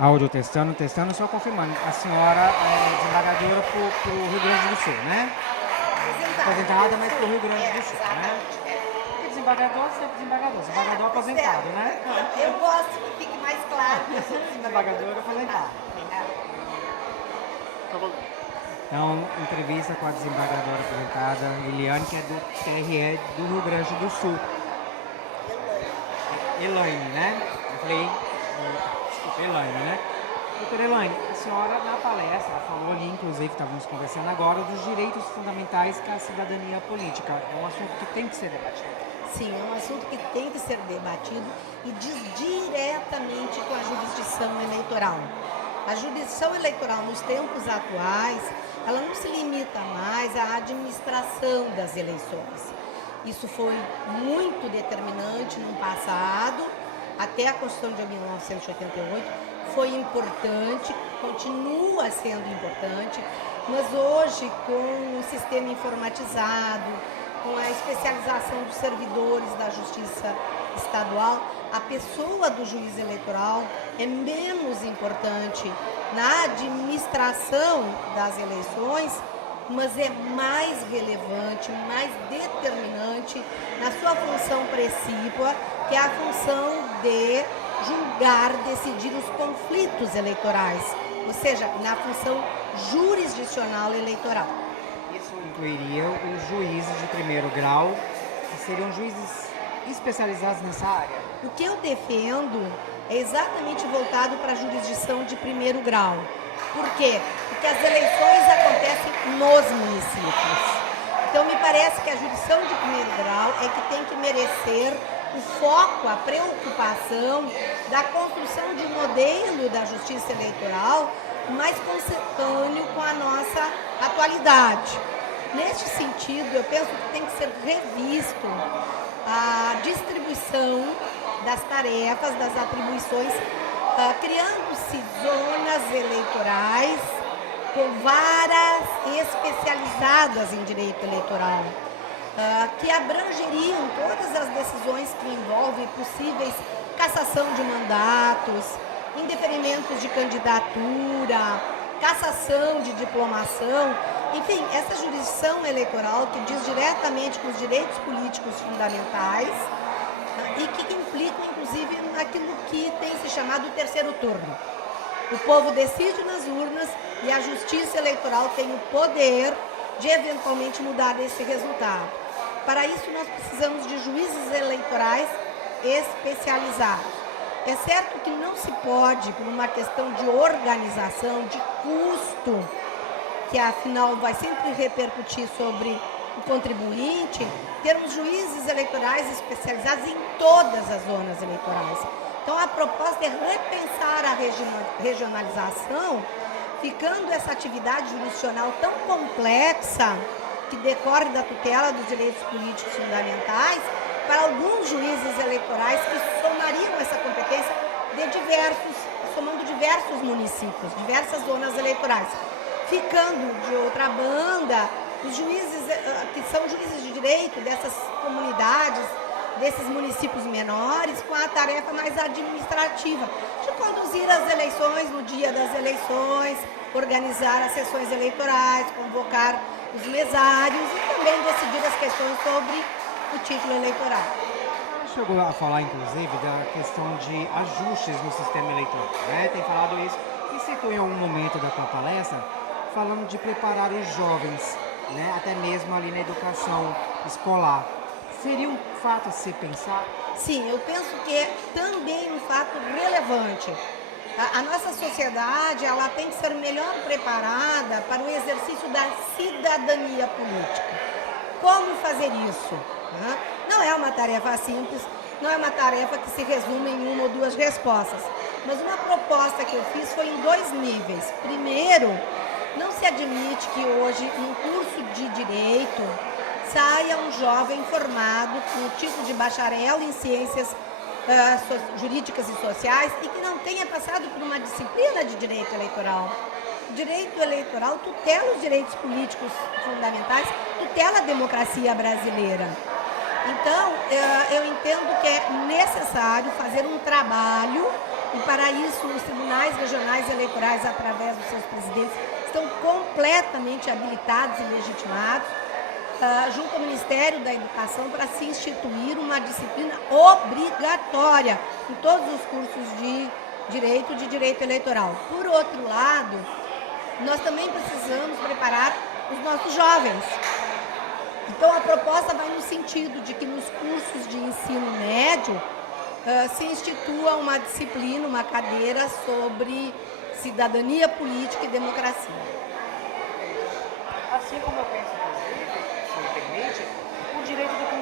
Áudio testando, só confirmando. A senhora é desembargadora pro Rio Grande do Sul, né? Aposentada, mas pro Rio Grande do Sul, né? E desembargador, sempre desembargador. Desembargador aposentado, né? Eu gosto que fique mais claro que eu sou Desembargador aposentado. Então, entrevista com a desembargadora aposentada Liliane, que é do TRE do Rio Grande do Sul. Elaine, né? Eu falei, desculpa, Elaine, né? Doutora Elaine, a senhora na palestra falou ali, inclusive, estávamos conversando agora, dos direitos fundamentais que a cidadania política. É um assunto que tem que ser debatido. Sim, é um assunto que tem que ser debatido e diz diretamente com a jurisdição eleitoral. A jurisdição eleitoral nos tempos atuais, ela não se limita mais à administração das eleições. Isso foi muito determinante no passado, até a Constituição de 1988, foi importante, continua sendo importante, mas hoje com o sistema informatizado, com a especialização dos servidores da Justiça Estadual, a pessoa do juiz eleitoral é menos importante na administração das eleições, mas é mais relevante, mais determinante na sua função precípua, que é a função de julgar, decidir os conflitos eleitorais, ou seja, na função jurisdicional eleitoral. Isso incluiria os juízes de primeiro grau, que seriam juízes especializados nessa área? O que eu defendo é exatamente voltado para a jurisdição de primeiro grau. Por quê? Porque as eleições acontecem nos municípios. Então, me parece que a jurisdição de primeiro grau é que tem que merecer o foco, a preocupação da construção de um modelo da justiça eleitoral mais consentâneo com a nossa atualidade. Neste sentido, eu penso que tem que ser revisto a distribuição das tarefas, das atribuições, criando-se zonas eleitorais com varas especializadas em direito eleitoral, que abrangeriam todas as decisões que envolvem possíveis cassação de mandatos, indeferimentos de candidatura, cassação de diplomação, enfim, essa jurisdição eleitoral que diz diretamente com os direitos políticos fundamentais e que implicam, inclusive, naquilo que tem se chamado o terceiro turno. O povo decide nas urnas e a justiça eleitoral tem o poder de eventualmente mudar esse resultado. Para isso, nós precisamos de juízes eleitorais especializados. É certo que não se pode, por uma questão de organização, de custo, que afinal vai sempre repercutir sobre o contribuinte, termos juízes eleitorais especializados em todas as zonas eleitorais. Então, a proposta é repensar a regionalização, ficando essa atividade jurisdicional tão complexa, que decorre da tutela dos direitos políticos fundamentais, para alguns juízes eleitorais que somariam essa competência somando diversos municípios, diversas zonas eleitorais. Ficando, de outra banda, os juízes que são juízes de direito dessas comunidades, desses municípios menores, com a tarefa mais administrativa, de conduzir as eleições no dia das eleições, organizar as sessões eleitorais, convocar os mesários e também decidir as questões sobre o título eleitoral. Chegou a falar, inclusive, da questão de ajustes no sistema eleitoral, né? Tem falado isso e citou em algum momento da tua palestra, falando de preparar os jovens, né? Até mesmo ali na educação escolar. Seria um fato a se pensar? Sim, eu penso que é também um fato relevante. A nossa sociedade, ela tem que ser melhor preparada para o exercício da cidadania política. Como fazer isso? Não é uma tarefa simples, não é uma tarefa que se resume em uma ou duas respostas. Mas uma proposta que eu fiz foi em dois níveis. Primeiro, não se admite que hoje, em curso de direito, saia um jovem formado com o título de bacharel em ciências jurídicas e sociais e que não tenha passado por uma disciplina de direito eleitoral. O direito eleitoral tutela os direitos políticos fundamentais, tutela a democracia brasileira. Então, eu entendo que é necessário fazer um trabalho E para isso, os tribunais regionais eleitorais, através dos seus presidentes, estão completamente habilitados e legitimados, junto ao Ministério da Educação, para se instituir uma disciplina obrigatória em todos os cursos de direito eleitoral. Por outro lado, nós também precisamos preparar os nossos jovens. Então, a proposta vai no sentido de que nos cursos de ensino médio se institua uma disciplina, uma cadeira sobre cidadania política e democracia. Assim como eu penso, inclusive, se me permite, o direito do consumidor